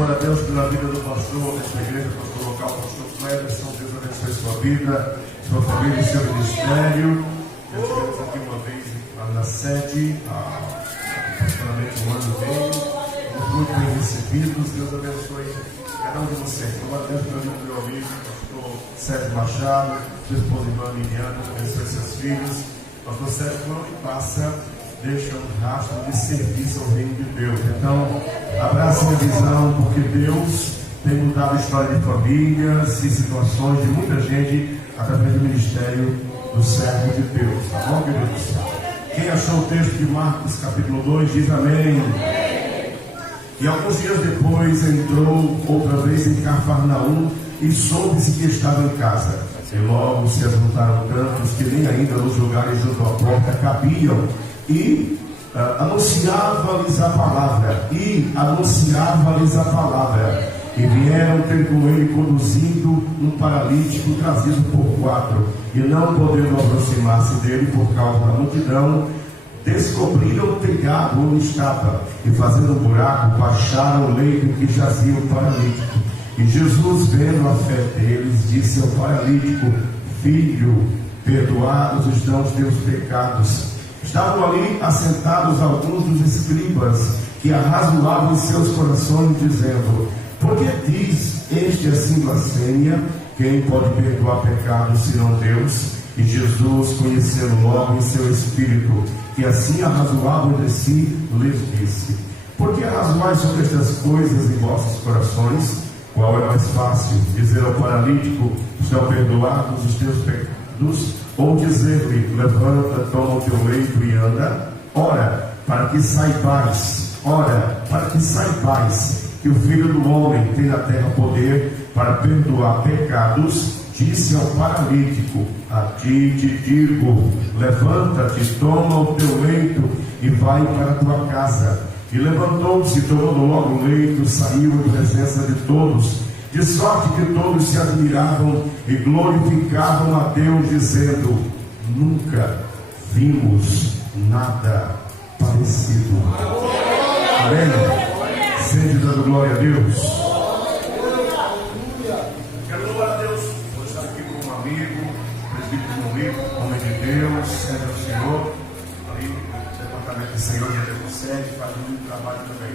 louvor a Deus pela vida do pastor desta igreja, pastor local, pastor Cleverson. Deus abençoe sua vida, sua família e seu ministério. Estivemos aqui uma vez na sede, aproximadamente um ano e meio. Fomos muito bem recebidos. Deus abençoe cada um de vocês. Glória a Deus pela vida do meu amigo, pastor Sérgio Machado, sua esposa irmã Liliana, abençoe seus filhos. Pastor Sérgio, quando passa, deixa um rastro de serviço ao reino de Deus. Então, abrace a visão, porque Deus tem mudado a história de famílias e situações de muita gente através do ministério do servo de Deus. Tá bom, queridos? Quem achou o texto de Marcos capítulo 2 diz amém. E alguns dias depois entrou outra vez em Cafarnaum e soube-se que estava em casa. E logo se ajuntaram tantos que nem ainda nos lugares junto à porta cabiam. E anunciava-lhes a palavra. E vieram ter com ele conduzindo um paralítico trazido por 4. E não podendo aproximar-se dele por causa da multidão, descobriram o telhado onde estava. E fazendo um buraco, baixaram o leito em que jazia o paralítico. E Jesus, vendo a fé deles, disse ao paralítico: Filho, perdoados estão os teus pecados. Estavam ali assentados alguns dos escribas, que arrazoavam em seus corações, dizendo: Por que diz este assim blasfêmia? Quem pode perdoar pecados senão Deus? E Jesus, conhecendo logo em seu espírito que assim arrazoavam entre si, lhes disse: Por que arrazoais sobre estas coisas em vossos corações? Qual é mais fácil, dizer ao paralítico: Estão perdoados os teus pecados? Ou dizer-lhe: Levanta, toma o teu leito e anda? Ora, para que saibais que o Filho do Homem tem na terra poder para perdoar pecados, disse ao paralítico: A ti te digo, levanta-te, toma o teu leito e vai para a tua casa. E levantou-se, tomando logo o leito, saiu em presença de todos, de sorte que todos se admiravam e glorificavam a Deus, dizendo: Nunca vimos nada parecido. Amém? Sente dando glória a Deus. Quero louvar a Deus por estar aqui com um amigo, presbítero comigo, homem de Deus, serve ao Senhor, ali no departamento de Senhor e sede, faz muito trabalho também.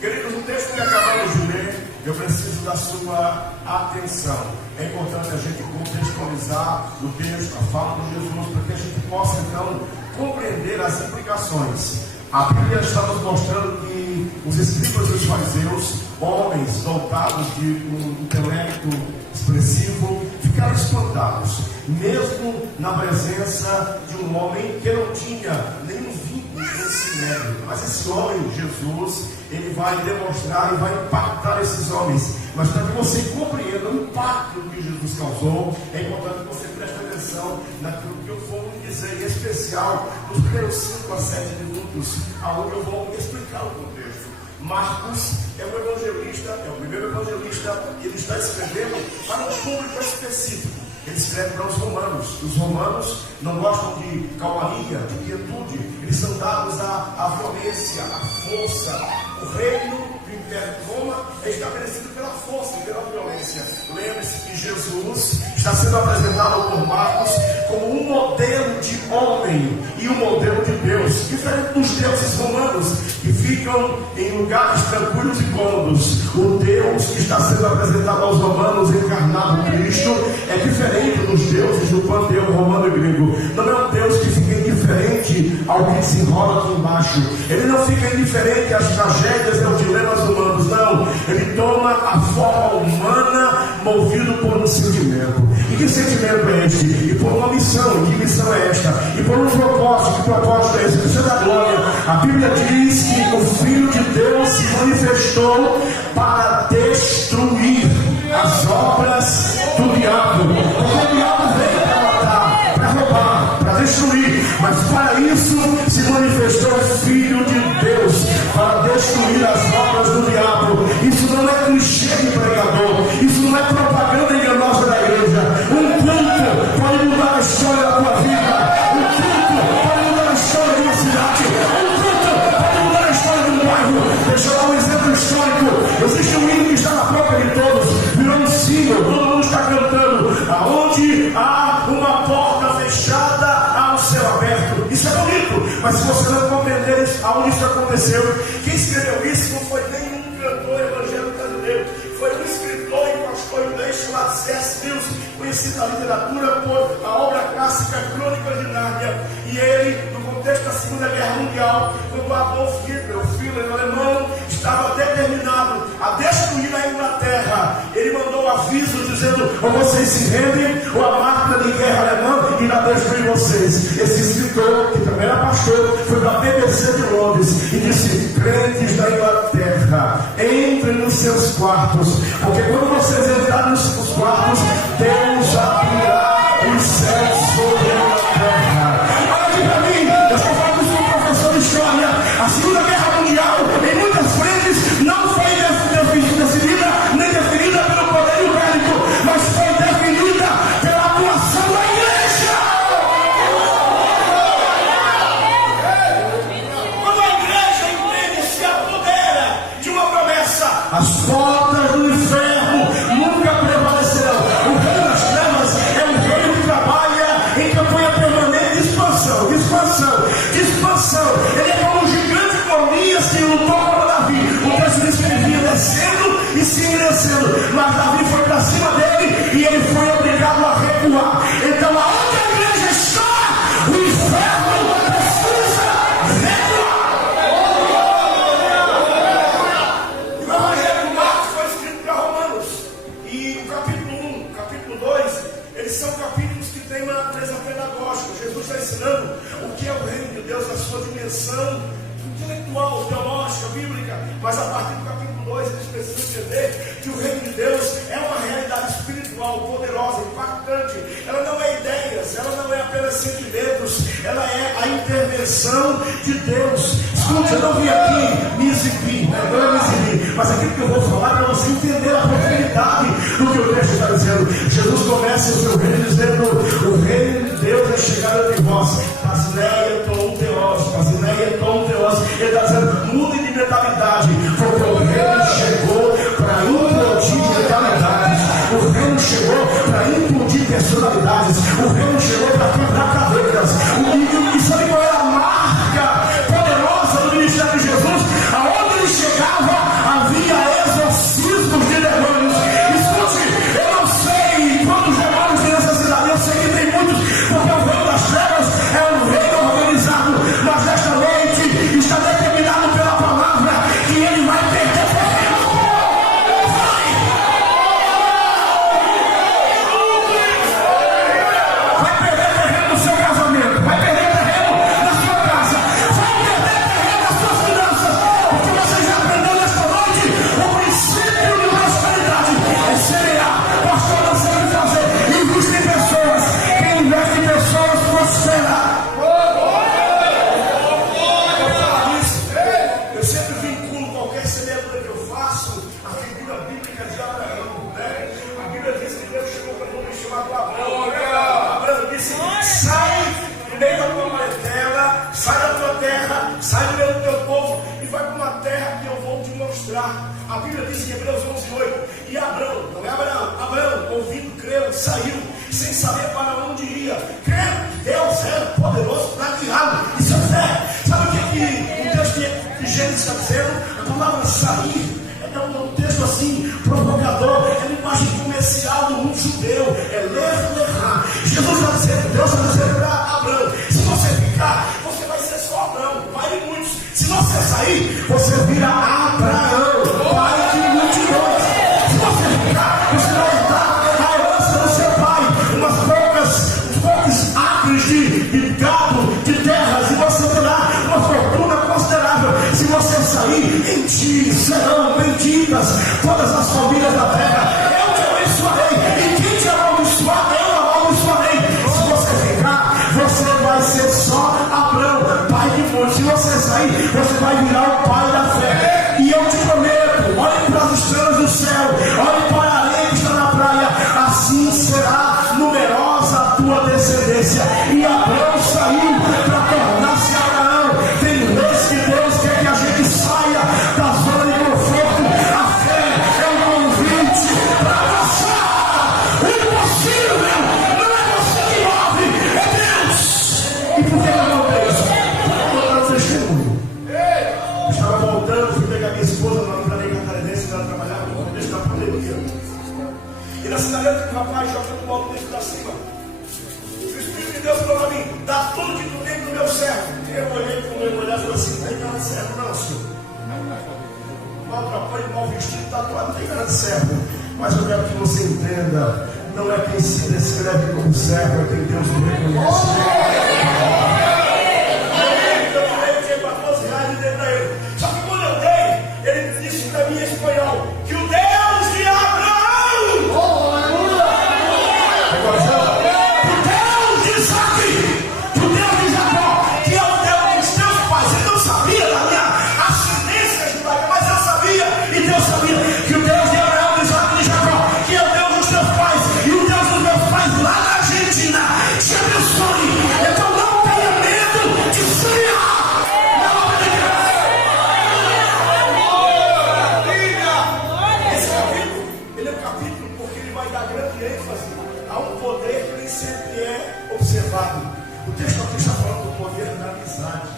Queridos, o texto que acabamos de ler, eu preciso da sua atenção. É importante a gente contextualizar o texto, a fala de Jesus, para que a gente possa então compreender as implicações. A Bíblia está nos mostrando que os escribas e os fariseus, homens dotados de um intelecto expressivo, ficaram espantados, mesmo na presença de um homem que não tinha nenhum vínculo com esse médio. Mas esse homem, Jesus, ele vai demonstrar e vai impactar esses homens. Mas para que você compreenda o impacto que Jesus causou, é importante que você preste atenção naquilo que eu vou dizer, em especial nos primeiros 5 a 7 minutos, aonde eu vou explicar o contexto. Marcos é um evangelista, é o primeiro evangelista, e ele está escrevendo para um público específico. Ele escreve para os romanos. Os romanos não gostam de calmaria, de quietude. Eles são dados à violência, à força. O reino do Império de Roma é estabelecido pela força e pela violência. Lembre-se que Jesus está sendo apresentado por Marcos como um modelo de homem e um modelo de Deus, diferente dos deuses romanos que ficam em lugares tranquilos e cômodos. O Deus que está sendo apresentado aos romanos, encarnado Cristo, é diferente dos deuses do panteão romano e grego. Não é um Deus que fica indiferente ao que se enrola aqui embaixo. Ele não fica indiferente às tragédias e aos dilemas humanos. Não, ele toma a forma humana, movido por um sentimento. E que sentimento é este? E por uma missão. E que missão é esta? E por um propósito. Que propósito é esse? Precisa da glória. A Bíblia diz que o Filho de Deus se manifestou para destruir as obras do diabo. Porque o diabo veio para matar, para roubar, para destruir. Mas para isso se manifestou o Filho de Deus, para destruir as obras do diabo. Isso não é clichê de pregador. Isso não é propaganda enganosa da igreja. Um culto pode mudar a história da tua vida. Um culto pode mudar a história de uma cidade. Um culto pode mudar a história de um bairro. Deixa eu dar um exemplo histórico. Existe um isso aconteceu. Quem escreveu isso não foi nenhum cantor evangélico brasileiro, foi um escritor e pastor inglês chamado C.S. Lewis, conhecido na literatura por a obra clássica Crônicas de Nárnia. E ele, no contexto da Segunda Guerra Mundial, quando Adolf Hitler, o Führer alemão, estava determinado a destruir a Inglaterra, ele mandou aviso dizendo: ou vocês se rendem, ou a máquina de guerra alemã irá destruir vocês. Esse escritor, que também era pastor, foi para a BBC de Londres e disse: crentes da Inglaterra, entrem nos seus quartos, porque quando vocês entrarem nos quartos, Deus abrirá os céus sobre a Inglaterra. Olha aqui para mim, eu estou falando isso com um professor de história. A Segunda Guerra Mundial, em muitas frentes, não foi decidida nem definida pelo poder bélico, mas foi definida pela atuação da igreja. Quando a igreja entende, se apodera de uma promessa, as portas do inferno nunca prevalecerão. O reino das trevas é um reino que trabalha em campanha permanente de expansão. Ele é como um gigante Golias que lutou contra Davi. O texto diz que ele vinha descendo e se endurecendo, mas Davi foi para cima dele e ele foi obrigado a recuar. Então, aonde a igreja está, o inferno precisa recuar. O Evangelho de Marcos foi escrito para Romanos, e o capítulo 1, capítulo 2, eles são capítulos que têm uma natureza pedagógica. Jesus está ensinando o que é o reino de Deus, a sua dimensão intelectual, teológica, bíblica, mas a partir do capítulo 2 eles precisam entender que o reino de Deus é uma realidade espiritual, poderosa, impactante. Ela não é ideias, ela não é apenas sentimentos, ela é a intervenção de Deus. Escute, eu não vim aqui me exibir, mas aquilo que eu vou falar para você entender a profundidade do que o texto está dizendo. Jesus começa o seu reino dizendo: o reino de Deus é chegado entre vós, Basileia tom teos. Ele está dizendo: mudem de mentalidade, porque o reino chegou para implodir mentalidades, o reino chegou para implodir personalidades, o reino chegou para quebrar cadeiras. E sabe qual é a marca poderosa do ministério de Jesus? Aonde ele chegava, havia exorcismos de demônios. Escute, eu não sei quantos demônios tem nessa cidade, eu sei que tem muitos, porque o reino das trevas é um reino organizado, mas nesta noite está determinado pela palavra que ele vai perder terreno. Vai perder terreno no seu casamento, vai perder terreno na sua casa, vai perder terreno nas suas finanças, porque você já aprendeu nesta noite o princípio de prosperidade é semear, pastor, não sei o que fazer. Existem pessoas, quem investe em pessoas prospera. Eu sempre vinculo qualquer semeadura que eu faço à figura bíblica de Abraão, né? A Bíblia diz que Deus chegou para um homem chamado Abraão. Abraão disse: sai do meio da tua parentela, sai da tua terra, sai do meio do teu povo e vai para uma terra que eu vou te mostrar. A Bíblia diz em Hebreus 11:8: e Abraão, não é Abraão, ouvindo, creu, saiu, sem saber para onde ia. Creu, Deus é poderoso para guiá-lo. Isso é fé. Sabe o que o texto de Gênesis está dizendo? A palavra sair é um texto assim, provocador, é uma imagem comercial do mundo judeu, é ler. Jesus está dizendo, Deus está dizendo para Abraão: se você ficar, você vai ser só Abraão, pai de muitos. Se você sair, você vira Abraão, pai de multidões. Se você ficar, você vai herdar a herança do seu pai, uns poucos acres de gado, de terras, e você terá uma fortuna considerável. Se você sair, em ti serão benditas todas as famílias da terra. Eu te abençoarei, e quem te amaldiçoar, eu amaldiçoarei. Se você ficar, você vai ser só Abraão, pai de muitos. Se você sair, você vai virar o pai da fé. E eu te prometo, olhe para as estrelas do céu, olhe para a areia que está na praia, assim será numerosa a tua descendência. E Abraão saiu para tornar-se Abraão. Tem vezes que Deus quer que a gente saia da zona de conforto. A fé é um convite para passar o impossível. Não é você que move, é Deus. E por que eu não vejo? Para dar testemunho. rapaz jogando bola dentro da cima. O Espírito de Deus falou para mim: dá tudo que tu tem pro meu servo. Eu olhei com o meu olhar e falei assim: não tem nada de servo não, senhor. Mal trabalho, mal vestido, tatuado, não tem nada de servo. Mas eu quero que você entenda: não é quem se descreve como servo, é quem Deus o reconhece. Eu tinha 14 reais e dei para ele. Só que quando eu dei, ele disse para mim em espanhol: que o Deus de Abraão, o texto aqui está falando do poder da amizade.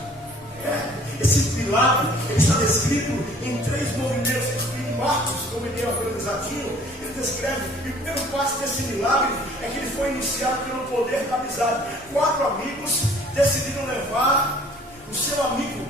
Esse milagre ele está descrito em 3 movimentos. Em Marcos, como ele é organizadinho, ele descreve. E o primeiro passo desse milagre é que ele foi iniciado pelo poder da amizade. 4 amigos decidiram levar o seu amigo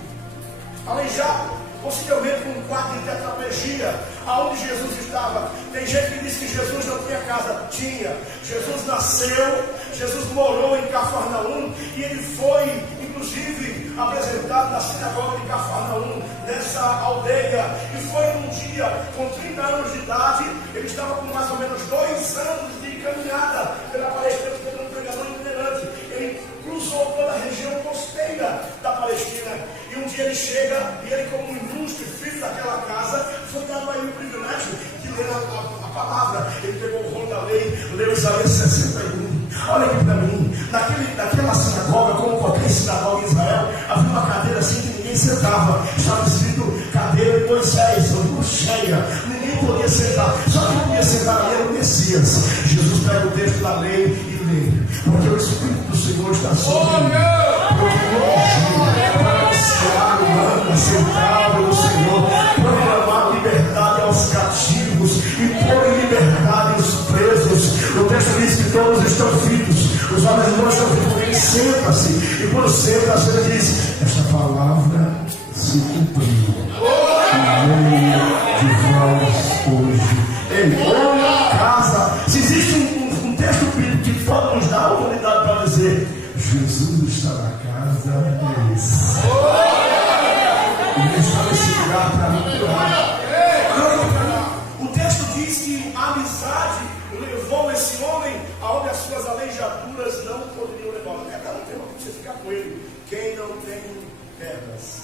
aleijado, possivelmente com um quadro de tetraplegia, aonde Jesus estava. Tem gente que diz que Jesus não tinha casa. Tinha. Jesus nasceu, Jesus morou em Cafarnaum, e ele foi, inclusive, apresentado na sinagoga de Cafarnaum, nessa aldeia. E foi num dia, com 30 anos de idade, ele estava com mais ou menos 2 anos de caminhada pela Palestina, pelo pregador itinerante. Ele cruzou toda a região costeira da Palestina. E um dia ele chega, e ele, como um ilustre filho daquela casa, foi dado a ele o privilégio de ler a palavra. Ele pegou o rolo da lei, leu Isaías 61. Olha aqui para mim, naquela sinagoga, como qualquer sinagoga em Israel, havia uma cadeira assim que ninguém sentava. Estava escrito cadeira de Moisés, cheia. Ninguém podia sentar. Só quem podia sentar ali era o Messias. Jesus pega o texto da lei e lê. Porque o Espírito do Senhor está sobre mim. Porque eu para anunciar o ano aceitável do Senhor, proclamar liberdade aos cativos e pôr em liberdade os presos. O texto diz que todos estão fitos, os homens não estão fitos, ele senta-se, e quando senta-se ele diz: esta palavra se cumpriu no meio de vós hoje. Em casa, se existe um texto bíblico que pode nos dar a oportunidade para dizer: Jesus está na casa deles. Ele está nesse lugar para mim. O texto diz que a amizade levou esse homem aonde as suas aleijaduras não poderiam levar. Cada um tem uma coisa, você ficar com ele. Quem não tem pernas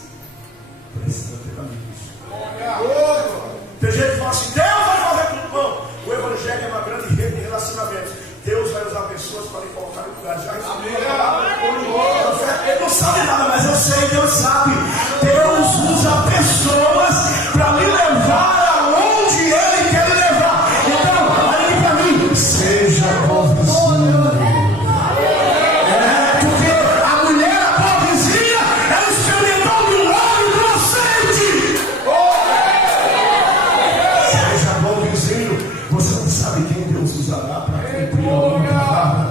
precisa ter amigos. Tem gente que fala assim: Deus vai fazer tudo bom. O evangelho é uma grande rede de relacionamentos. Deus vai usar pessoas para lhe colocar em lugar. Ele não sabe nada, mas eu sei, Deus sabe. Deus usa pessoas para me levar aonde Ele quer me levar. Então, olha aqui para mim: seja pobrezinho. Porque a mulher, a pobrezinha, ela experimentou o milagre do aceite. Seja pobrezinho. Você não sabe quem Deus usará para cumprir alguma palavra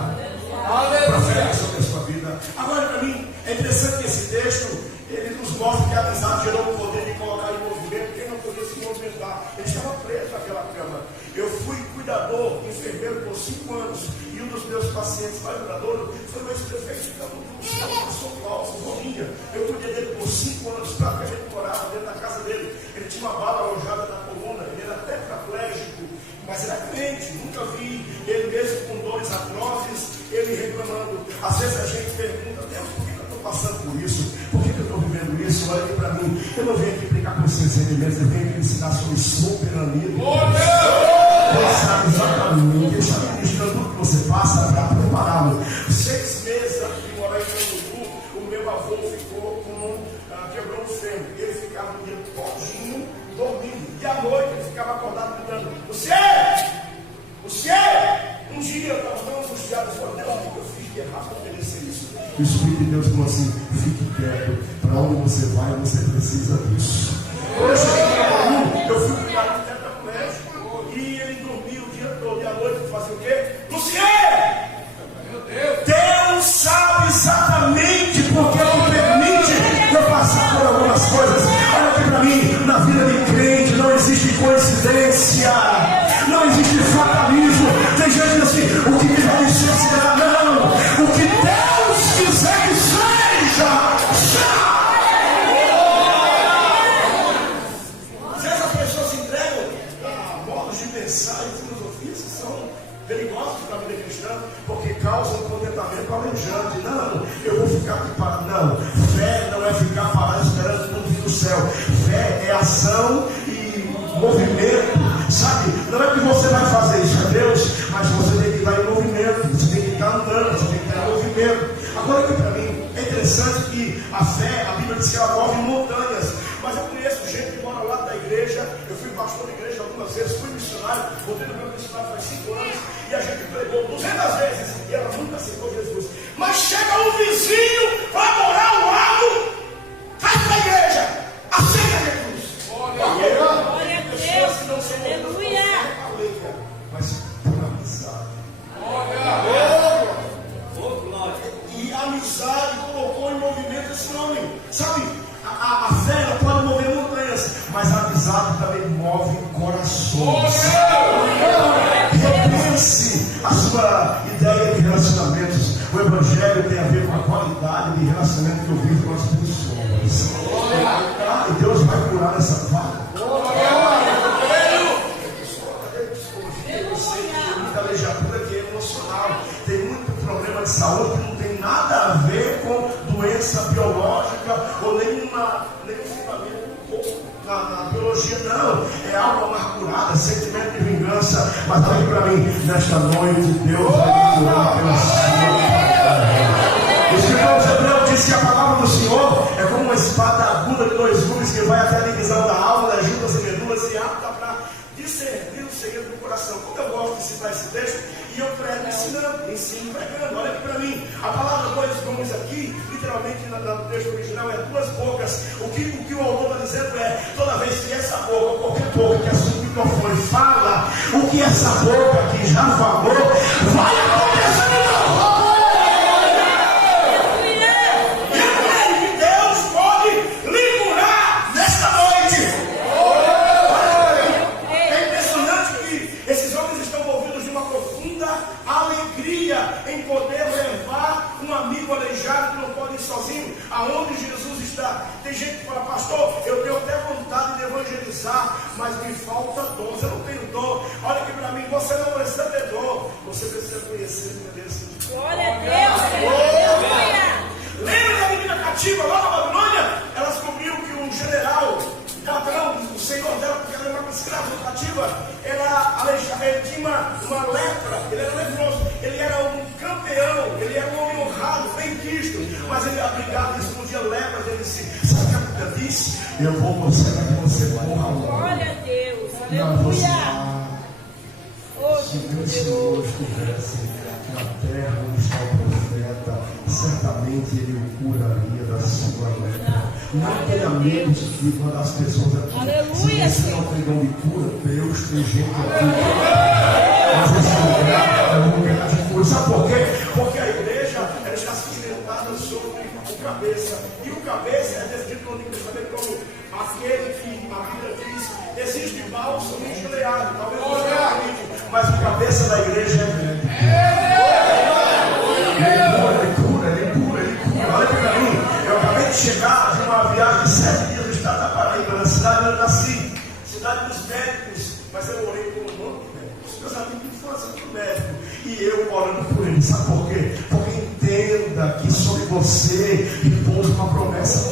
profética sobre a sua vida. Agora, para mim, é interessante que esse texto ele nos mostra que a amizade gerou o poder de colocar em movimento quem não podia se movimentar. Ele estava preso naquela cama. Eu fui cuidador, enfermeiro por 5 anos, e um dos meus pacientes mais duradouros foi o ex-prefeito de São Paulo, Rolinha. Eu cuidei dele por 5 anos, praticamente morava dentro da casa dele. Ele tinha uma bala alojada na coluna, ele era tetraplégico, mas era crente. Nunca vi ele mesmo com dores atrozes, ele reclamando. Às vezes a gente pergunta: Deus, por que eu estou passando por isso? Por que eu estou vivendo isso? Olha aqui para mim. Eu não venho aqui brincar com esses sentimentos, eu venho aqui ensinar sobre soberania. Deus sabe exatamente, Deus está ministrando tudo que você passa para prepará-lo. 6 meses antes de morar em Canuru, o meu avô ficou quebrou o fêmur. Ele ficava o dia todinho dormindo, e à noite ele ficava acordado gritando: você! Um dia eu estava tão angustiado, eu falei: Deus, o que eu fiz de errado para merecer isso? O Espírito de Deus falou assim: fique quieto, para onde você vai, você precisa disso. Eu fui cuidar do tetraplégico, e ele dormia o dia todo, e à noite fazia o quê? incoerência, não existe fatalismo. Tem gente que diz assim: o que deve ser será. Não, o que Deus quiser que seja, já. Às vezes as pessoas se entregam a modos de pensar e filosofias que são perigosos para a vida cristã, porque causam contentamento alejante. Não, eu vou ficar aqui parado. Não, fé não é ficar parado esperando tudo vir do céu. Fé é ação e movimento, sabe? Não é que você vai fazer isso, é Deus, mas você tem que estar em movimento, você tem que estar andando, você tem que estar em movimento. Agora, aqui para mim, é interessante que a fé, a Bíblia diz que ela move montanhas, mas eu conheço gente que mora ao lado da igreja. Eu fui pastor da igreja algumas vezes, fui missionário, voltei no meu missionário faz 5 anos, e a gente pregou 200 vezes, e ela nunca aceitou Jesus. Mas chega um vizinho para morar ao lado, vai para a igreja, aceita Jesus. Glória a Deus, aleluia. Mas por amizade. E a amizade colocou em movimento esse homem. Sabe, a fé ela pode mover montanhas, mas a amizade também move corações. Repense a sua ideia de relacionamentos. O Evangelho tem a ver com a qualidade de relacionamento que eu vivo com as pessoas. E Deus vai curar essa falha. Tem muita aleijadura que é emocional. Tem muito problema de saúde que não tem nada a ver com doença biológica ou nenhum fundamento na biologia, não. É alma amargurada, sentimento de vingança. Mas olha para mim, nesta noite Deus vai me curar pela sua. O escritor de Hebreus diz que a palavra do Senhor é como uma espada aguda de 2 gumes que vai até a divisão da alma, das juntas e medulas, e apta para discernir o segredo do coração. Como eu gosto de citar esse texto, e eu prego ensinando, ensino pregando. Olha aqui para mim, a palavra 2 gumes aqui, literalmente no texto original, é 2 bocas. O que o autor está dizendo é: toda vez que essa boca, qualquer boca que assume o microfone fala, o que essa boca que já falou, vai acontecer de novo. Em poder levar um amigo aleijado que não pode ir sozinho aonde Jesus está. Tem gente que fala: pastor, eu tenho até vontade de evangelizar, mas me falta dom, eu não tenho dom. Olha aqui para mim, você não precisa ter dom, você precisa conhecer o Deus. Glória a Deus. Lembra da menina cativa lá na Babilônia? Ela descobriu que o general, o patrão, o senhor dela, porque ela era uma escrava cativa, ele tinha uma lepra, ele era leproso, ele era um campeão, ele era um homem honrado, bem quisto, mas ele abrigava e escondia lepra. Ele disse: sabe o que a Bíblia diz? Eu vou mostrar que você morra. Glória a Deus, aleluia. Se o meu Senhor estivesse na terra onde está o profeta, certamente ele o curaria da sua lepra. Não tenha medo de uma das pessoas aqui. Aleluia. Se você não tem dom de cura, Deus tem gente aqui. Mas esse lugar é um lugar de cura. Sabe por quê? Porque a igreja ela está sustentada sobre o cabeça. E o cabeça é descrito no Antigo Testamento como aquele que a Bíblia diz: existe bálsamo em Gileade. Talvez você não acredite, mas o cabeça da igreja é grande. Ele cura. Olha para mim, eu acabei de chegar de uma viagem de 7 dias no estado da Paraíba, na cidade onde eu nasci, cidade dos médicos, mas eu orei por um monte de médicos. Meus amigos de infância do médico, e eu orando por ele. Sabe por quê? Porque entenda que sobre você repousa uma promessa.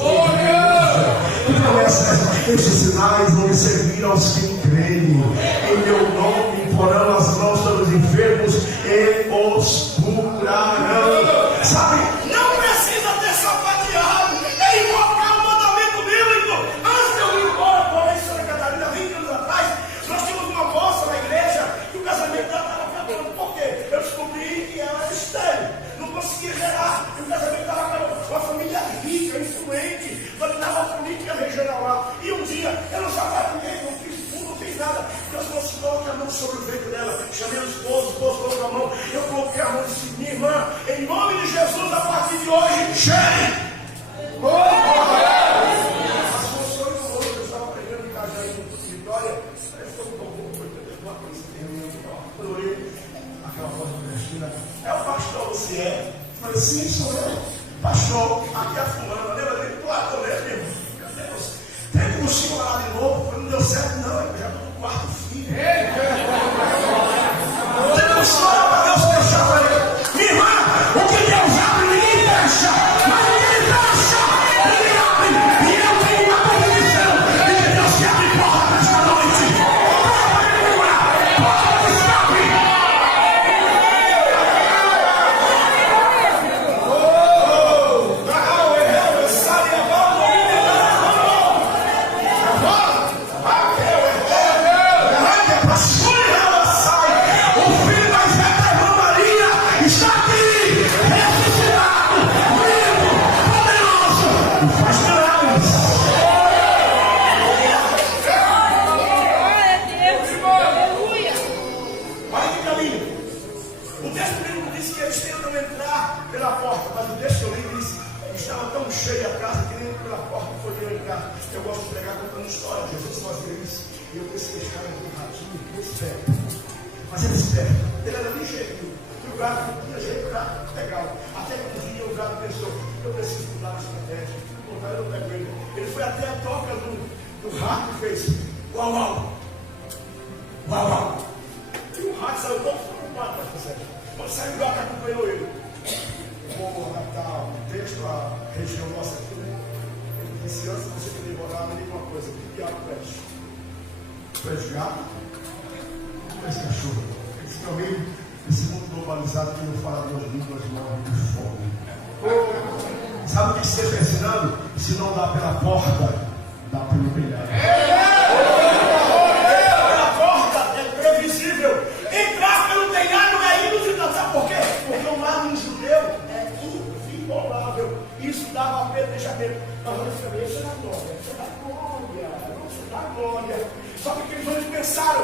Que promessa é essa? Estes sinais vão servir aos que creem. Em meu nome imporão as mãos sobre os enfermos e os curarão. Sabe? Não precisa ter sapateado, é invocar o mandamento bíblico. Antes de eu ir embora, por aí, Santa Catarina, 20 anos atrás, nós tínhamos uma moça na igreja que o casamento dela estava faltando. Por quê? Eu descobri que ela era estéril, não conseguia gerar, e o casamento estava com uma família rica, influente, dominava a política regional lá. E um dia, eu não sapateei, não fiz fundo, não fiz nada. Deus falou assim: coloque a mão sobre o peito dela. Chamei o esposo colocou a mão. Eu coloquei a mão e disse: minha irmã, em nome de Jesus, a partir de hoje, chegue! Mas foi o outro, eu estava pregando em Itajaí, em Vitória. Aí foi um pouco Cristina, é o pastor Luciano? Eu falei, sim, sou eu. Pastor, aqui é a fulana, lembra dele? Pô, eu lembro, irmão. Meu Deus. Tem que buscar lá de novo. Não deu certo, não. Eu já estou no quarto filho. Tem que chorar para Deus fechar para ele. Minha irmã, o que Deus abre, ninguém fecha. Mas ninguém fecha. Ninguém abre. E eu tenho uma convicção de que Deus te abre porta nesta noite. Porta de escape. Eu gosto de pregar contando história. Jesus fazia isso. E eu pensei, esse cara é um ratinho, esperto. Mas ele é esperto. Ele era ligeirinho. E o gado não tinha jeito, o gado legal. Até que um dia o gado pensou, eu preciso mudar a estratégia. Eu não pego ele. Ele foi até a toca do rato e fez uau, uau. Uau, uau. E o rato saiu todo preocupado para fazer. Quando saiu o gato, acompanhou ele. Eu vou adaptar o texto à região nossa aqui, né? Se antes você querer morar, me diga uma coisa: que diabo tu és? Tu és gato? Tu és cachorro? Esse caminho, esse mundo globalizado que não fala duas línguas, morre de fome. Sabe o que você está ensinando? Se não dá pela porta, dá pelo telhado. Pela porta é previsível. Entrar pelo telhado é inusitado. Sabe por quê? Porque o lado judeu é inviolável. Isso dava apedrejamento. Mas você também, isso é da glória. Isso é da glória. Isso é da glória. Só que aqueles homens pensaram: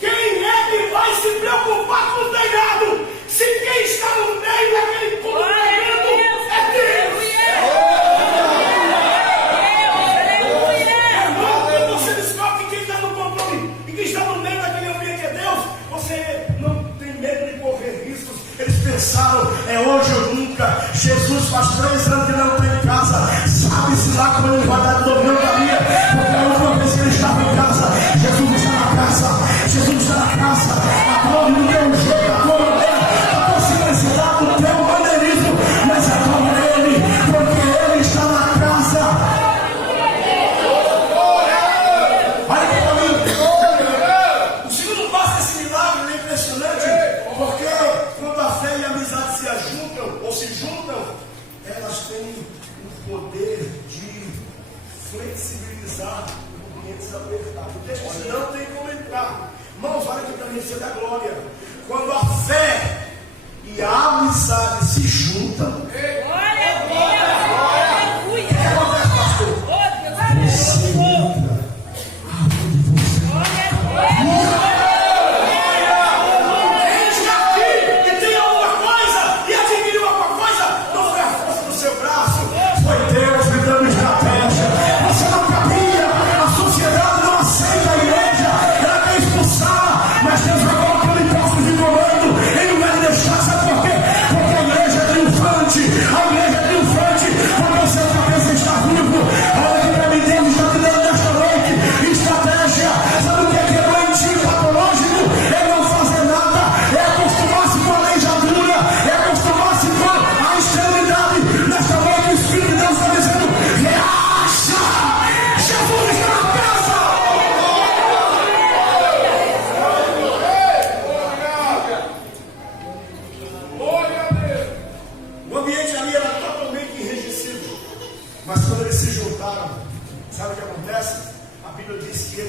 quem é que vai se preocupar com o telhado? Se quem está no meio daquele povo pregando é Deus. Irmão, quando você descobre que quem está no controle e quem está no meio daquele ambiente é Deus, você não tem medo de correr riscos. Eles pensaram: é hoje ou nunca. Jesus faz 3 anos que não tem casa. Sabe-se lá quando ele vai dar de novo, não sabia. Porque a última vez que ele estava em casa, Jesus está na casa. Jesus está na casa. A glória não deu um jeito, a glória dele, a possibilidade do teu maneirismo. Mas a glória dele, porque ele está na casa. Olha aqui para mim. O segundo passo desse milagre é impressionante. Porque quando a fé e a amizade se ajuntam, ou se juntam, elas têm o poder de flexibilizar ambientes apertados. O texto diz: não tem como entrar. Irmãos, olha aqui para mim, isso é da glória. Quando a fé e a amizade se juntam, glória a Deus! o que acontece, pastor?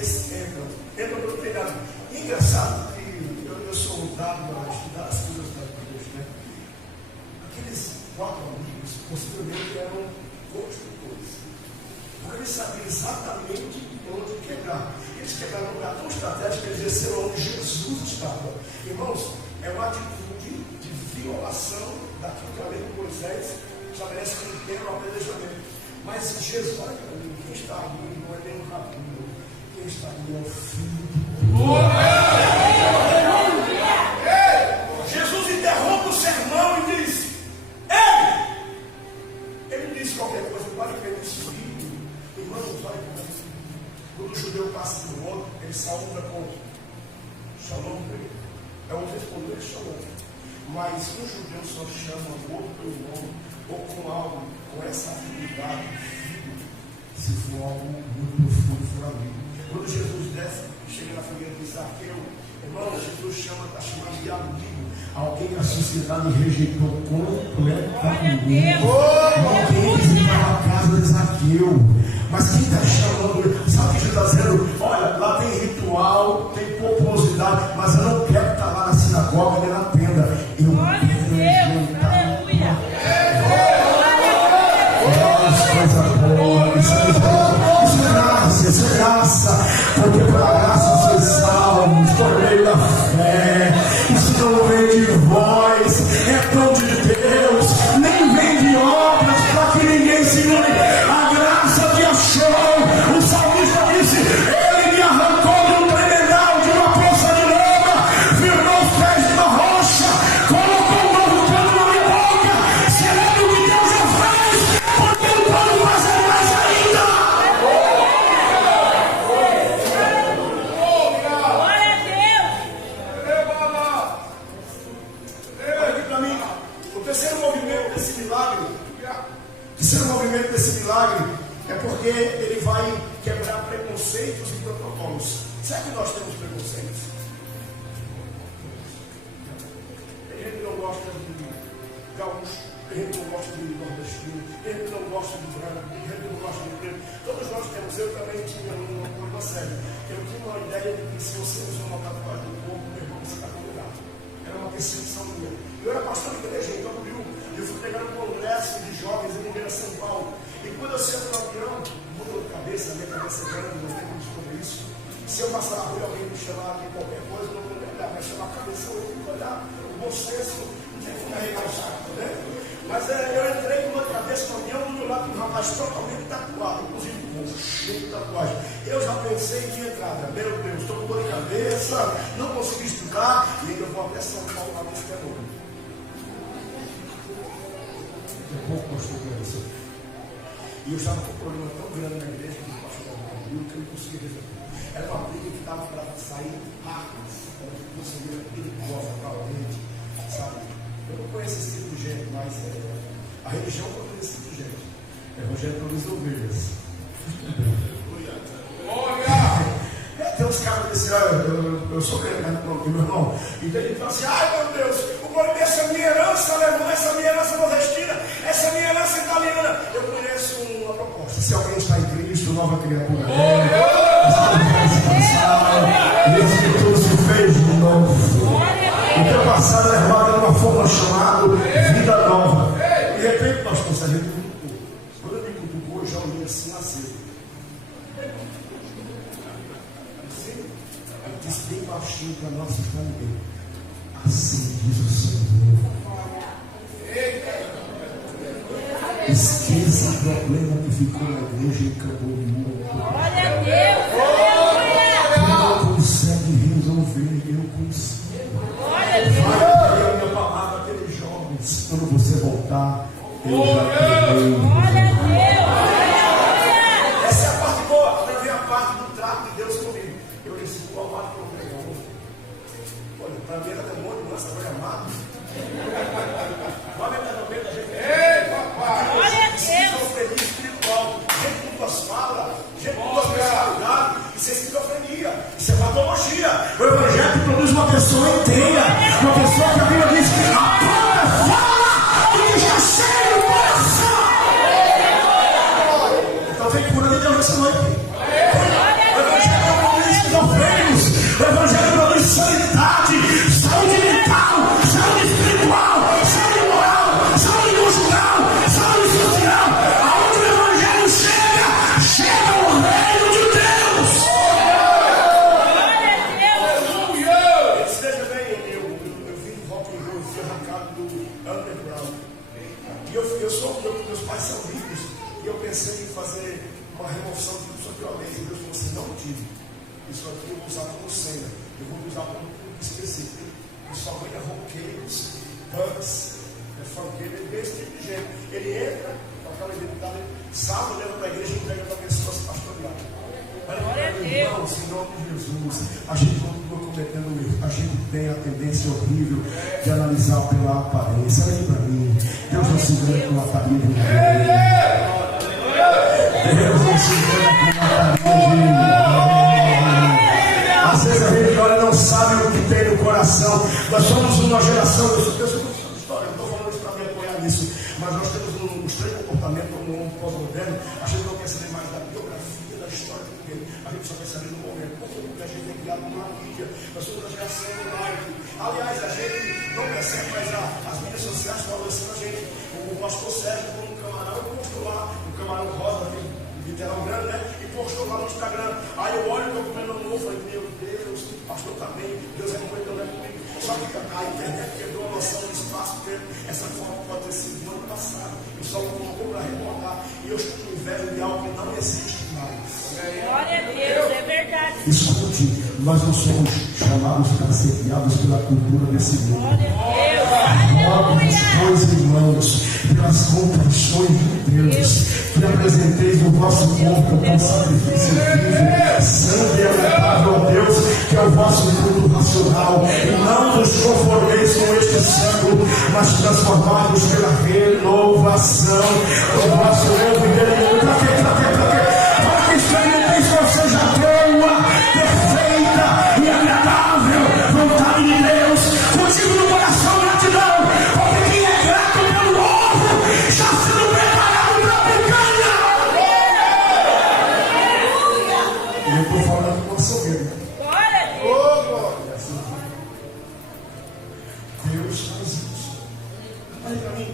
Você entra aonde você engraçado que eu sou dado a estudar as coisas da Bíblia, né? Aqueles 4 amigos possivelmente eram construtores. Porque eles sabiam exatamente onde quebrar. Eles quebraram um lugar tão estratégico que eles desceram onde Jesus estava. Irmãos, é uma atitude de violação daquilo que a lei de Moisés estabelece como tema ao apedrejamento. Mas Jesus, olha para mim, quem está ali não é nem um rabino, quem está ali é o Filho. Jesus Mas um judeu só chama o outro pelo nome ou com algo, com essa afinidade, se for algo muito profundo for amigo. Quando Jesus desce, chega na fogueira de Zaqueu, irmão, Jesus está chamando de amigo alguém que a sociedade rejeitou completamente. Alguém que estava na casa de Zaqueu. Mas quem está chamando, sabe o que Jesus está dizendo? Olha, lá tem ritual, tem populosidade, mas eu não quero estar lá na sinagoga nem na tenda. Eu quero rejeitar. Coisa boa, isso é graça, porque pela graça sois salvos, por meio da fé. Isso não vem de vós, é dom de Deus, nem vem de obras para que ninguém se engane. A graça que achou, o salmista disse: Ele me arrancou de um tremedal, de uma poça de lama, firmou os pés de uma rocha, colocou um novo canto na minha boca, celebre o que Deus já fez, porque Ele pode fazer mais ainda. Glória a Deus. Olha aqui para mim, o terceiro movimento desse milagre é porque ele vai quebrar preconceitos e protocolos. Será que nós temos preconceitos? Tem gente que não gosta de gaúcho, tem gente que não gosta de nordestino, tem gente que não gosta de branco, tem gente que não gosta de preto. Todos nós temos. Eu também tinha uma coisa séria. Eu tinha uma ideia de que se você usa uma tatuagem do corpo, meu irmão, você está condenado. Era uma percepção minha. Eu era pastor de igreja em Camboriú, e eu fui pegar um congresso de jovens em Minas, São Paulo. E quando eu sento no avião, muda de cabeça, minha cabeça é grande, não tem como descobrir isso. Se eu passar na rua e alguém me chamar de qualquer coisa, eu não vou olhar, mas chamar a cabeça, eu tenho que olhar. O bom senso, não tem que carregar o saco, né? Mas eu entrei com uma cabeça no avião, do meu lado, um rapaz totalmente tatuado, inclusive cheio de tatuagem. Eu já pensei em entrada, meu Deus, estou com dor de cabeça, não consegui estudar, e ainda vou até São Paulo na vez que é novo. Daqui a pouco, pastor, e eu estava com um problema tão grande na igreja que o pastor estava que eu não conseguia resolver. Era uma briga que estava para sair rápido, não seria perigosa para alguém, sabe? Eu não conheço esse tipo de gente, mas a religião não conhece esse tipo de gente. Evangelho para as ovelhas. Tem uns caras que dizem: eu sou crente, meu irmão. E daí ele fala assim: ai meu Deus, o glória dessa é minha herança alemã, essa é minha herança nordestina, essa é minha herança italiana. Eu conheço uma proposta: se alguém está em Cristo, nova criatura e as escrituras se fez de novo. O teu passado é levado de uma forma chamada vida nova. De repente, pastor, se a gente cutucou. Quando eu me cutucou, eu já olhei assim, nasceu. Eu disse bem baixinho para nós ninguém. Assim diz o Senhor. Esqueça o problema que ficou na igreja em Camboriú. Glória a Deus. Não consegue resolver, eu consigo. Glória a Deus. Vai a minha palavra àqueles jovens. Quando você voltar, eu já terminei. Glória a Deus. Essa é a parte boa. Agora vem a parte do trato de Deus comigo. Eu disse: qual parte que eu prego? Olha, para mim era demônio, nossa, foi amado. Olha, está no meio da gente. Ei, papai! Glória a Deus. Esquizofrenia espiritual. Gente com duas falas, gente com duas personalidades. Isso é esquizofrenia. Isso é patologia. O evangelho produz uma pessoa inteira. Uma pessoa que a Bíblia diz que a palavra fala do que já sei no coração. Então vem cura de Deus nessa noite. O evangelho produz esquizofrênicos. O evangelho produz sanidade, saúde mental, saúde espiritual, saúde moral, saúde conjugal, saúde social. Aonde o evangelho chega o reino de Deus. Veja bem, eu vim de Rock and Roll, fui arrancado do underground. E meus pais são ricos. E eu pensei em fazer uma remoção de tudo sobre violência. E Deus falou assim: não tive. Isso aqui eu vou usar como cena. Eu vou usar como público específico. Eu só ganha roqueiros, punks, funkeiros, desse tipo de gente. Ele entra com aquela identidade, sábado, leva para a igreja e entrega para pessoas pastoreadas. Irmãos, em nome de Jesus, a gente continua cometendo erro. A gente tem a tendência experiência horrível de analisar pela aparência. Olha aqui para mim. Deus não se engana com a aparência de ninguém. Deus não se engana com a aparência de ninguém. Às vezes a gente olha e não sabe o que tem no coração. Nós somos uma geração, eu estou falando isso para me apoiar nisso, mas nós temos um estranho comportamento como um pós-moderno. A gente não quer saber mais da biografia, da história de ninguém. A gente só quer saber do momento. Porque a gente tem criado uma mídia. Nós somos a geração do like. Aliás, a gente não percebe, mas as mídias sociais estão favorecendo a gente. O pastor Sérgio, um camarão, postou lá, um camarão rosa, literal grande, né? E postou lá no Instagram. Aí eu olho o documento novo e falei, meu Deus, o pastor está bem, Deus é muito comigo. Só que a internet quebrou a noção do espaço, porque essa forma pode ter sido no ano passado. Eu só colocou para recordar. E eu estou no inverno de algo que não existe mais. Glória a Deus, é verdade. Escute, nós não somos chamados para ser guiados pela cultura desse mundo. Glória a Deus. Rogue-vos, pois, irmãos, pelas compaixões de Deus, que apresenteis o vosso corpo como sacrifício vivo, santo e agradável a Deus, que é o vosso culto racional. E não vos conformeis com este século, mas transformados pela renovação do vosso novo entendimento. Para quê? Para que experimenteis qual seja a boa, perfeita e agradável vontade de Deus. Contigo no coração gratidão, porque quem é grato pelo ovo já sendo preparado para a picanha. E eu estou falando com você mesmo. Glória a Deus. Deus faz isso. Olha para mim.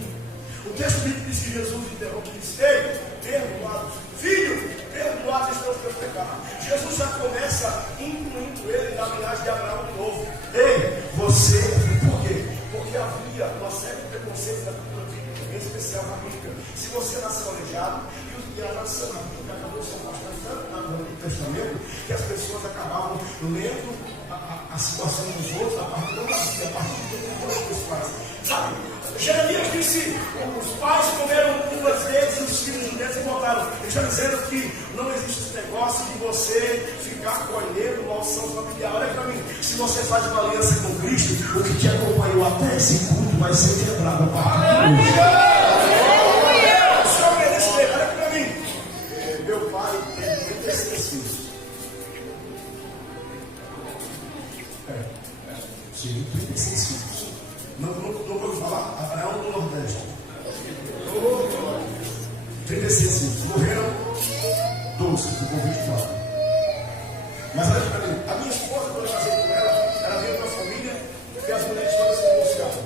O texto bíblico diz que Jesus interrompe e diz: ei, perdoados, filho, perdoados estão os teus pecados. Jesus já começa incluindo ele na linhagem de Abraão de novo. Ei, você, por quê? Porque havia uma série de preconceitos da cultura bíblica, em especial na Bíblia. Se você nasceu aleijado, e a nação na Bíblia acabou se afastando tanto no Antigo Testamento, que as pessoas acabavam lendo a situação dos outros a partir da Bíblia, a partir dos pais. Sabe? Jeremias disse: os pais comeram uvas deles e os filhos deles e botaram. Ele está dizendo que não existe esse negócio de você ficar colhendo maldição familiar. Olha para mim, se você faz uma aliança com Cristo, o que te acompanhou até esse culto vai ser quebrado a partir de hoje. Só merece ver, olha para mim. Meu pai tem 36 filhos. Sim, 36 filhos. Não vou falar, Abraão do Nordeste. 36 filhos. Morreram 12, ficou 24. Mas olha para mim, a minha esposa, quando eu casei com ela veio de uma família que as mulheres todas se divorciaram.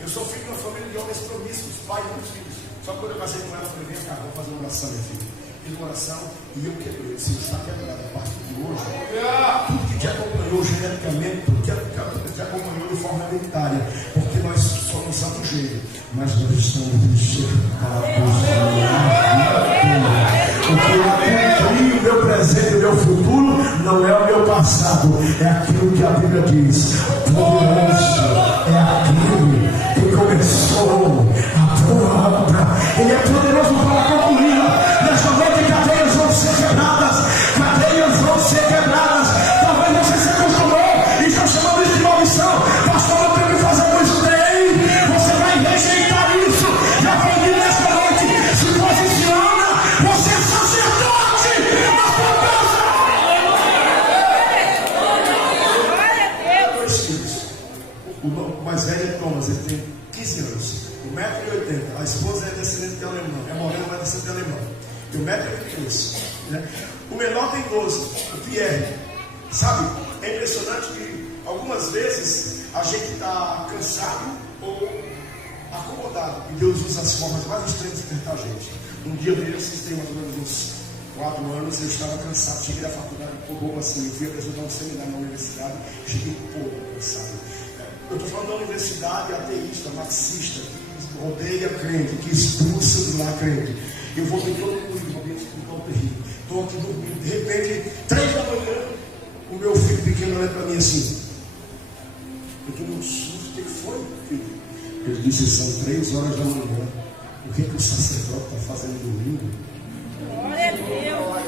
Eu sou filho de uma família de homens promíscuos, pai e muitos filhos. Só que quando eu casei com ela, eu falei: vem cá, vou fazer uma oração, minha filha. Fiz uma oração e eu quebrei. Se está quebrado a partir de hoje, tudo que te acompanhou geneticamente, tudo que te acompanhou de forma hereditária, porque nós somos santo gênero, mas nós estamos enxergados. O que cumprir o meu presente e o meu futuro não é o meu passado, é aquilo que a Bíblia diz. Poderoso é aquele que começou a boa obra. Ele é poderoso para concluí-la. Nesta noite, cadeias vão ser quebradas. Cadeias vão ser quebradas. Talvez você se acostumou e está chamando isso de maldição. Pastor, eu tenho que fazer isso. Tem. Você vai rejeitar isso. Já aprendi nesta noite. Se posiciona. Você é sacerdote na sua casa. Glória a Deus. Dois filhos. O mais velho é Thomas, ele tem 15 anos. 1,80 m. A esposa é descendente de alemão. É morena, mas é descendente de alemão. E 1,83 m. Né? O menor tem 12, o Pierre. Sabe? É impressionante que algumas vezes a gente está cansado ou acomodado. E Deus usa as formas mais estranhas de tentar a gente. Um dia desses, tem mais ou menos uns 4 anos, eu estava cansado. Cheguei da faculdade, pouco assim. Eu fui apresentar um seminário na universidade. Cheguei pouco cansado. Eu estou falando da universidade ateísta, marxista, que rodeia crente, que expulsa do lá crente. Eu voltei todo mundo, vou explicar o terrível. Estou aqui dormindo. De repente, 3 da manhã, o meu filho pequeno olha para mim assim. Eu tomei um susto. O que foi, filho? Ele disse: são 3 horas da manhã. O que o sacerdote está fazendo domingo? Glória a Deus.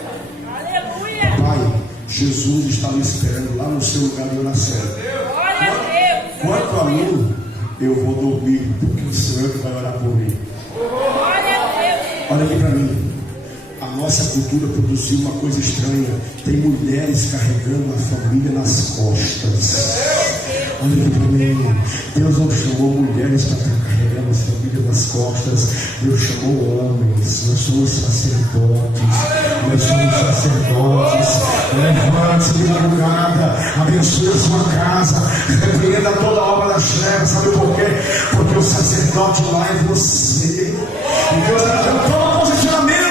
Aleluia. Pai, Jesus está me esperando lá no seu lugar de oração. Glória a Deus. Quanto a para mim, eu vou dormir, porque o Senhor que vai orar por mim. Olha aqui para mim. A nossa cultura produziu uma coisa estranha. Tem mulheres carregando a família nas costas. Olha aqui para mim. Deus não chamou mulheres para estar carregando a família nas costas. Deus chamou homens. Nós somos sacerdotes. Levante-se de madrugada. Abençoe a sua casa. Repreenda toda a obra das trevas. Sabe por quê? Porque o sacerdote lá é você. E Deus está dando todo posicionamento.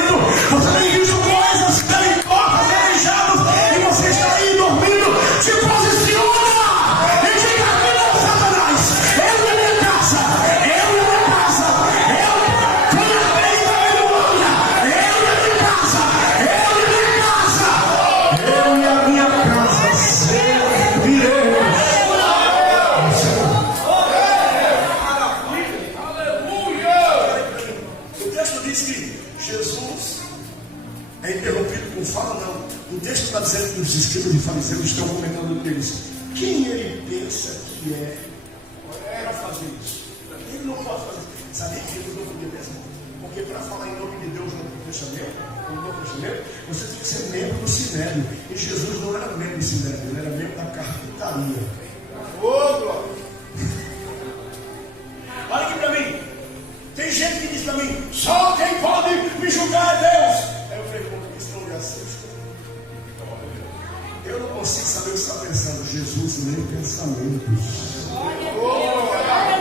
Você tem visto coisas que devem portas desejadas e você está aí dormindo. Se posiciona e diga aqui não, Satanás. Eu e a minha casa, eu e a minha casa, eu tenho a bênção da glória. Eu e a minha casa, eu e a minha casa, eu e a minha casa serviremos. Aleluia! O texto diz que Jesus é interrompido com fala, não. O texto está dizendo que os escribas e fariseus estão comentando entre eles. Quem ele pensa que é para fazer isso? Ele não pode fazer. Sabia que Jesus não podia mesmo? Porque para falar em nome de Deus no fechamento, você tem que ser membro do Sinédrio. E Jesus não era membro do Sinédrio, ele era membro da carpintaria. Olha aqui para mim. Tem gente que diz para mim, só quem pode me julgar é Deus. Aí eu falei, como isso não me assiste? Eu não consigo saber o que está pensando. Jesus lê pensamentos.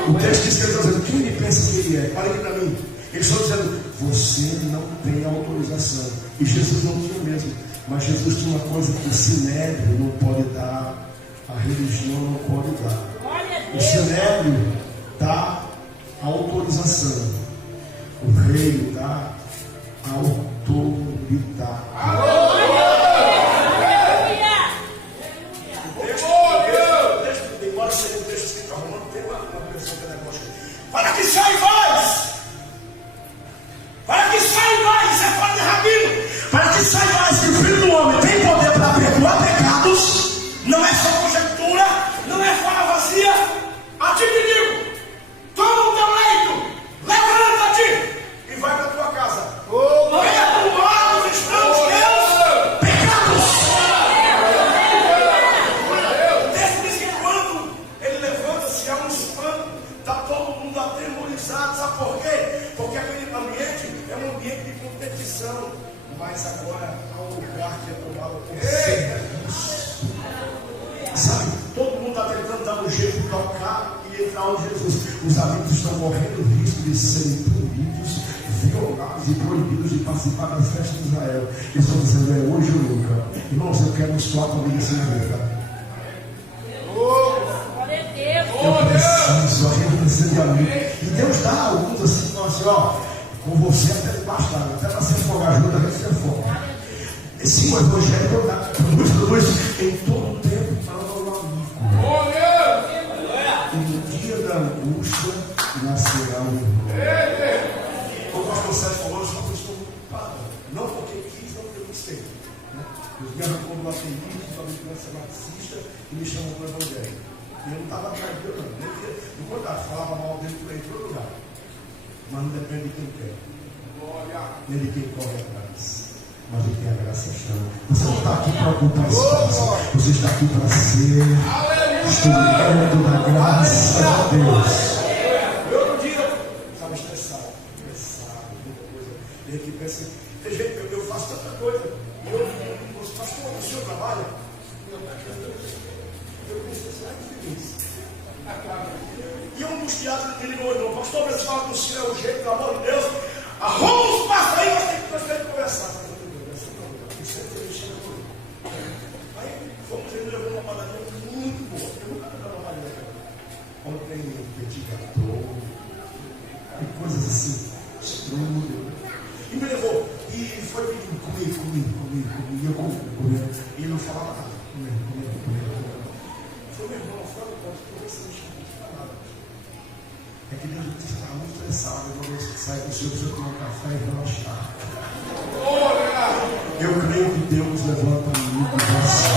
O texto diz que ele está dizendo, quem ele pensa que ele é? Olha aqui para mim. Eles estão dizendo, você não tem autorização. E Jesus não tinha mesmo. Mas Jesus tinha uma coisa que o Sinédrio não pode dar. A religião não pode dar. O Sinédrio dá a autorização. O rei dá a autoridade. O texto, embora seja um texto escrito a Romano, tem uma versão pedagógica. Para que sai mais! Para que sai mais! Isso é fora de rabino! Para que sai mais que o Filho do Homem tem poder para perdoar pecados, não é só conjectura, não é fala vazia. A ti te digo, toma o teu leito, levanta-te e vai para a tua casa. Perdoar os estranhos teus pecados. O texto diz que quando ele levanta-se, há um espanto, está todo mundo atemorizado. Sabe por quê? Porque aquele ambiente é um ambiente de competição. Mas agora há um lugar que é tomado por serviço. Sabe, todo mundo está tentando dar um jeito de tocar e entrar onde Jesus. Os amigos estão correndo o risco de serem punidos, violados e proibidos de participar das festas de Israel. Eles estão dizendo, é hoje ou nunca. Irmãos, eu quero mostrar para mim esse momento. Eu preciso, a gente precisa de amigo. E Deus dá alguns assim, assim, ó, com você até debaixo d'água, até para se afogar junto, a gente se afoga. Sim, o Evangelho produz em todo tempo para o amigo. E no dia da angústia nascerá o irmão. Como o pastor Sérgio falou, eu só estou preocupado. Não porque quis, não porque gostei. Deus me arrancou do ateísmo, da criança marxista e me chamou para o Evangelho. E eu não estava atrás dele, não. Enquanto eu falava mal dele por aí, em todo lugar. Mas não depende de quem quer, nem de quem corre atrás, mas de quem a graça chama. Você não está aqui para ocupar espaço, você está aqui para ser instrumento da graça de Deus. Eu não digo, estava estressado, muita coisa. E aqui pensa, tem gente que eu faço tanta coisa, e eu faço como o senhor trabalha. Eu penso assim, que feliz. E um angustiado me ligou, irmão, pastor, mas fala que o senhor é o jeito, pelo amor de Deus, arruma uns passos aí, nós temos que conversar. Aí fomos, ele levou uma padaria muito boa, eu nunca vi uma padaria. Onde tem petit gâteau, e coisas assim, estranhas. E me levou, e foi pedindo, comigo, e eu comia, e ele não falava nada, comia. Foi meu irmão, fora do ponto, que eu recebi. É que Deus estava muito estressado. Eu vou sair com o senhor, precisa tomar um café e relaxar. Eu creio que Deus levanta amigo de você.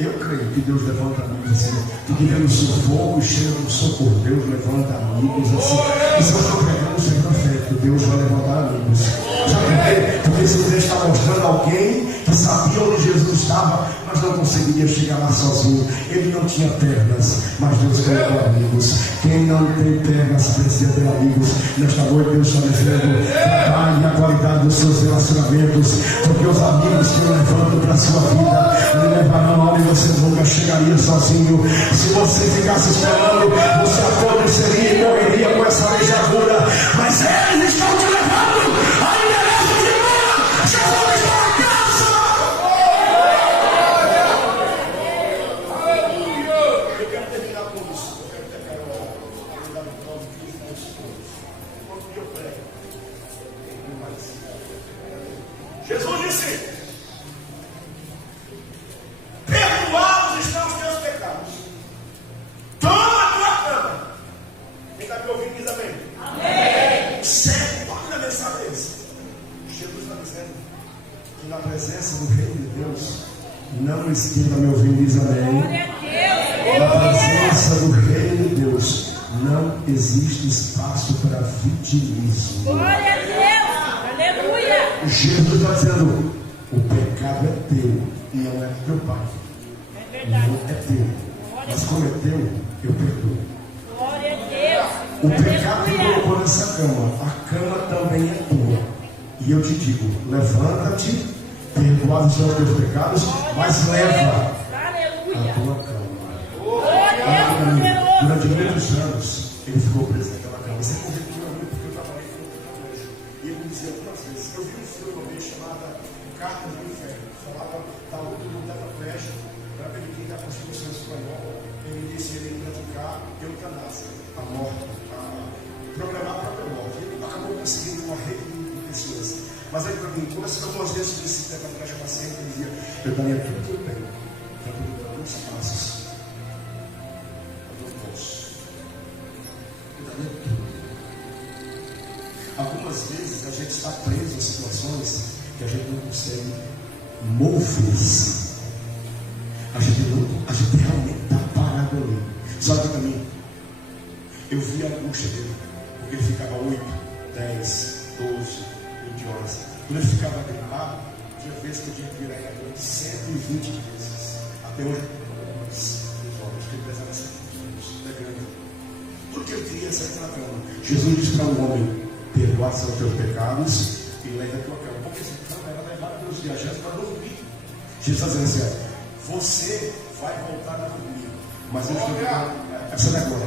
Eu creio. creio que Deus levanta amigos assim, que vivemos sufoco e chega no socorro. Deus levanta amigos assim. E se eu estou pregando sem profeta, Deus vai levantar amigos. Sabe por quê? Porque se Deus está mostrando alguém que sabia onde Jesus estava, mas não conseguiria chegar lá sozinho. Ele não tinha pernas, mas Deus colocou amigos. Quem não tem pernas precisa ter amigos. Nesta noite Deus está dizendo: trabalhe a qualidade dos seus relacionamentos, porque os amigos que eu levanto para a sua vida lhe levarão aonde você nunca chegaria sozinho. Se você ficasse esperando, você apodreceria e morreria com essa legiadura. Mas eles estão te levando a endereço de mim. Jesus está na casa. Eu quero terminar com isso. Eu quero ter Carol. Enquanto eu prego, Jesus disse: perdoados estão os teus pecados. Toma a tua cama. Quem está me ouvindo diz amém. Amém. Certo, toque na mensagem desse. Jesus está dizendo que na presença do Reino de Deus, não esquenta me ouvindo diz amém. Na presença do Reino de Deus, não existe espaço para vitimismo. Glória a Deus. Aleluia. Jesus está dizendo: o pecado é teu e não é do teu pai. É verdade. É teu. Mas como é teu, eu perdoo. Glória a Deus. O pecado que Aleluia. colocou nessa cama, a cama também é tua. E eu te digo: levanta-te, perdoa os teus pecados, mas leva Aleluia. a tua cama. Glória a Deus. Durante muitos anos, ele ficou preso naquela cama. Você convictou muito porque eu trabalhei com o colégio. E ele me dizia algumas vezes: eu vi um filme uma vez chamado Cartas do Inferno. Falava da luta do tetraplégico para ver quem está com a espanhol. Ele disse que ele ia praticar eutanásia, a morte, a programar a própria morte. Ele acabou conseguindo uma rede de pessoas. Mas aí para mim, quando eu algumas vezes desse tetraplégico paciente, ele dizia: eu daria tudo que eu tenho para poder dar alguns passos. Algumas vezes a gente está preso em situações que a gente não consegue mover-se. A gente realmente está parado ali. Sabe para mim? Eu vi a angústia dele, porque ele ficava 8, 10, 12, 20 horas. Quando ele ficava gripado, tinha vezes que eu tinha que virar ele durante 120 vezes. Até hoje, ele pesava 120 quilos. Tudo que ele queria é sair na cama. Jesus disse para o homem: perdoa os teus pecados e leva a tua cama. Porque essa cama era levada pelos viajantes para dormir. Jesus está dizendo assim: você vai voltar a dormir, mas eu vou te dar, essa não é glória,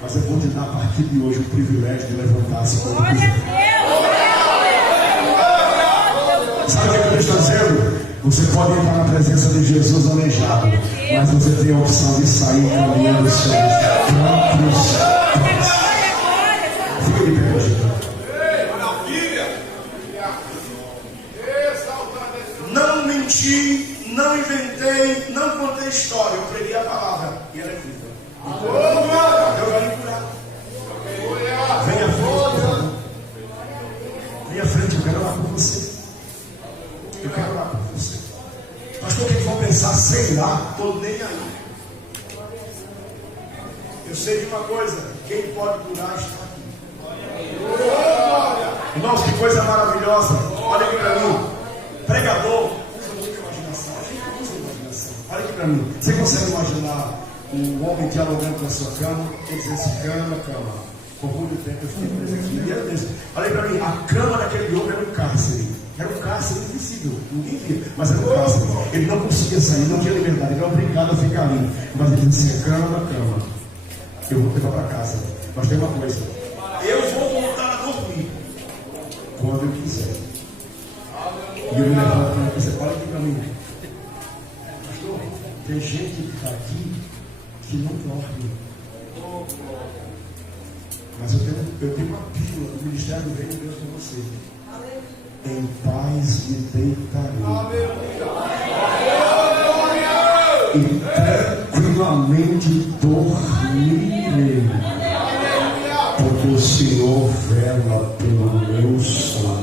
mas eu vou te dar a partir de hoje o privilégio de levantar-se quando Glória quiser. a Deus. Sabe o que eu estou dizendo? Você pode entrar na presença de Jesus aleijado, mas você tem a opção de sair caminhando os seus próprios pés. Fica de pé, gente. Não menti, não inventei, não contei história. Eu preguei a palavra e ela é viva. Eu vou lhe curar. Venha à frente, por favor. Venha à frente, eu quero orar por você. Eu quero orar por você. Pastor, o que vão pensar? Sei lá, estou nem aí. Eu sei de uma coisa: quem pode curar está aqui. Irmãos, que coisa maravilhosa. Olha aqui para mim. Pregador, usa muita imaginação. A gente usa imaginação. Olha aqui para mim. Você consegue imaginar um homem dialogando com a sua cama? Ele diz assim: cama, cama. Por muito tempo eu fiquei preso aqui. E era mesmo. Olha aí para mim. A cama daquele homem era um cárcere. Era um cárcere invisível. Ninguém via, mas era um cárcere. Ele não conseguia sair, não tinha liberdade. Ele era obrigado a ficar ali. Mas ele disse assim: cama, cama. Eu vou levar para casa. Mas tem uma coisa: eu vou voltar a dormir quando eu quiser. E eu me levanto para você: olha aqui para mim. Pastor, tem gente que está aqui que não dorme. Mas eu tenho uma pílula do Ministério do Reino de Deus para você. Em paz me deitarei. E tranquilamente dormirei. Porque o Senhor vela pelo meu sono.